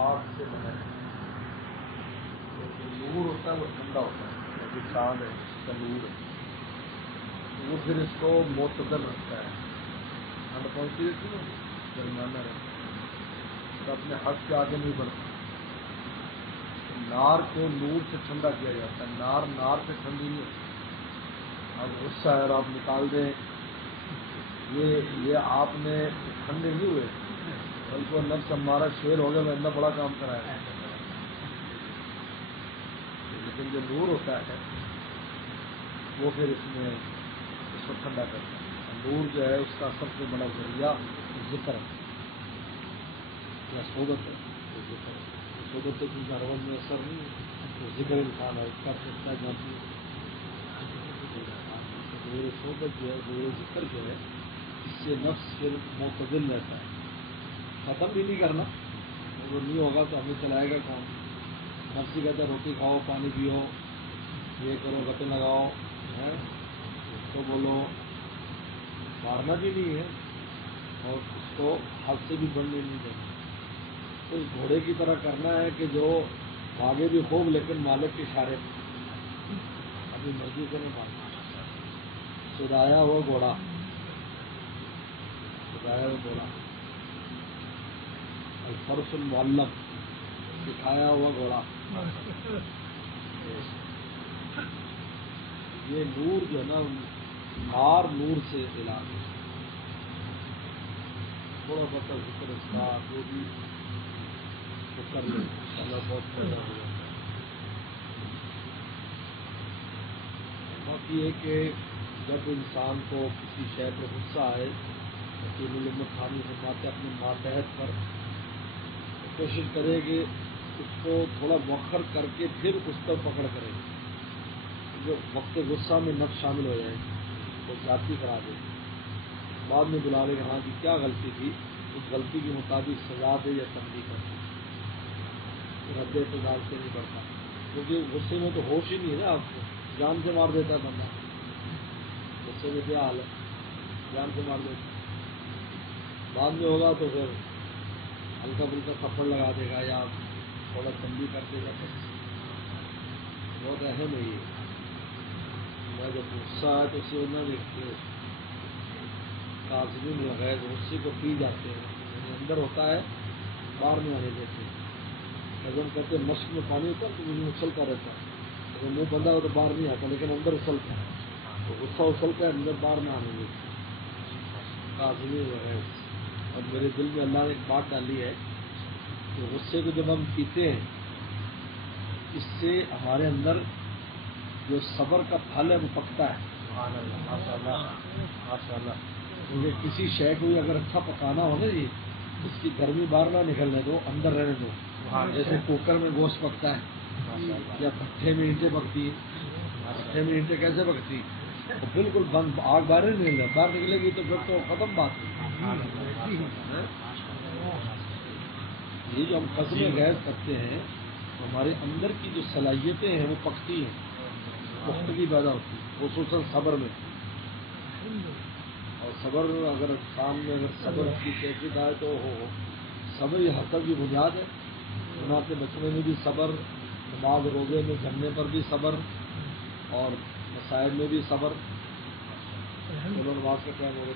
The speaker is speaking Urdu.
آگ سے بنا ہے. جو نور ہوتا ہے وہ ٹھنڈا ہوتا ہے, جیسے چاند ہے اس کا نور ہے, وہ پھر اس کو معتدل رکھتا ہے, ٹھنڈ پہنچتی رہتی ہے, درمیانہ رہتا ہے, تو اپنے حد سے آگے نہیں بڑھتا. نار کو نور سے ٹھنڈا کیا جاتا ہے, نار سے ٹھنڈی نہیں ہوتی. اب غصہ ہے اور آپ نکال دیں, یہ آپ نے ٹھنڈے نہیں ہوئے, بلکہ نفس ہمارا شیر ہو گیا, میں اندر بڑا کام کرایا. لیکن جو نور ہوتا ہے وہ پھر اس کو ٹھنڈا کرتا ہے. نور جو ہے اس کا سب سے بڑا ذریعہ ذکر ہے یا صحبت ہے. صحبت تو کیونکہ ہر وقت میں اثر نہیں ہے, تو ذکر انسان ہے کر سکتا ہے جانتی ہے. صحبت جو ہے, ذکر جو ہے, اس سے نفس پھر معتدل رہتا ہے. ختم بھی نہیں کرنا, وہ نہیں ہوگا تو ہمیں چلائے گا کون. نفس ہی کہتا ہے روٹی کھاؤ, پانی پیو, یہ کرو, گپے لگاؤ, تو بولو. مارنا بھی نہیں ہے اور اس کو حد سے بھی بڑھنے نہیں دینا. تو اس گھوڑے کی طرح کرنا ہے کہ جو بھاگے بھی خوب لیکن مالک کے اشارے اپنی مرضی سے نہیں مارنا. سدایا ہوا گھوڑا, الفرس المعلم, سکھایا ہوا گھوڑا. یہ نور جو ہے نا, نار نور سے علاج ہے. تھوڑا بہت ذکر اس کا جو بھی کر لیں انشاءاللہ بہت فائدہ ہو جاتا ہے. باقی یہ کہ جب انسان کو کسی شے پہ غصہ آئے تو علمت خانی فرماتے اپنے ماتحت پر کوشش کرے کہ اس کو تھوڑا مؤخر کر کے پھر اس پر پکڑ کرے, جو وقت غصہ میں نفس شامل ہو جائے, تو جاتی کرا دے. بعد میں بلا لے کہ ہاں کہ کیا غلطی تھی, اس غلطی کے مطابق سزا دے یا تنبیہ کر دے, رد اعتدال سے نہیں بڑھتا. کیونکہ غصے میں تو ہوش ہی نہیں ہے نا, آپ کو جان سے مار دیتا ہے بندہ. غصے میں کیا حال ہے, جان سے مار دیتا. بعد میں ہوگا تو پھر ہلکا پھلکا تھپڑ لگا دے گا یا تھوڑا تنبیہ کر دے گا. بہت اہم ہے یہ. میں جب غصہ ہے تو اسے نہ دیکھتے, کاظمین وغیرہ غصے کو پی جاتے ہیں, یعنی اندر ہوتا ہے باہر نہیں آنے دیتے ہیں. اگر کہتے ہیں مشق میں پانی ہوتا ہے تو مجھے اچھلتا رہتا ہے, اگر منہ بندہ ہو تو باہر نہیں آتا, لیکن اندر اچھلتا ہے. تو غصہ اچھلتا ہے, اندر باہر نہ آنے دیتے کاظمین وغیرہ. اور میرے دل میں اللہ نے ایک بات ڈالی ہے کہ غصے کو جب ہم پیتے ہیں, اس سے ہمارے اندر جو صبر کا پھل ہے وہ پکتا ہے. کیونکہ کسی شے کو اگر اچھا پکانا ہو نا جی, اس کی گرمی باہر نہ نکلنے دو, اندر رہنے دو. جیسے کوکر میں گوشت پکتا ہے یا بھٹے میں اینٹیں پکتی ہیں. بھٹے میں اینٹیں کیسے پکتی, وہ بالکل بند, آگ باہر نہیں نکلے, باہر نکلے گی تو پھر تو ختم بات ہے. یہ جو ہم قسم غیظ کرتے ہیں, ہمارے اندر کی جو صلاحیتیں ہیں وہ پکتی ہیں, پختگی پیدا ہوتی ہے, خصوصاً صبر میں. اور صبر اگر سامنے اگر صبر کی کیفیت آئے تو صبر یہ حق کی بنیاد ہے. گناہ سے بچنے میں بھی صبر, نماز روزے میں کرنے پر بھی صبر, اور مسائل میں بھی صبر. چلو نماز کا ٹائم ہو گیا.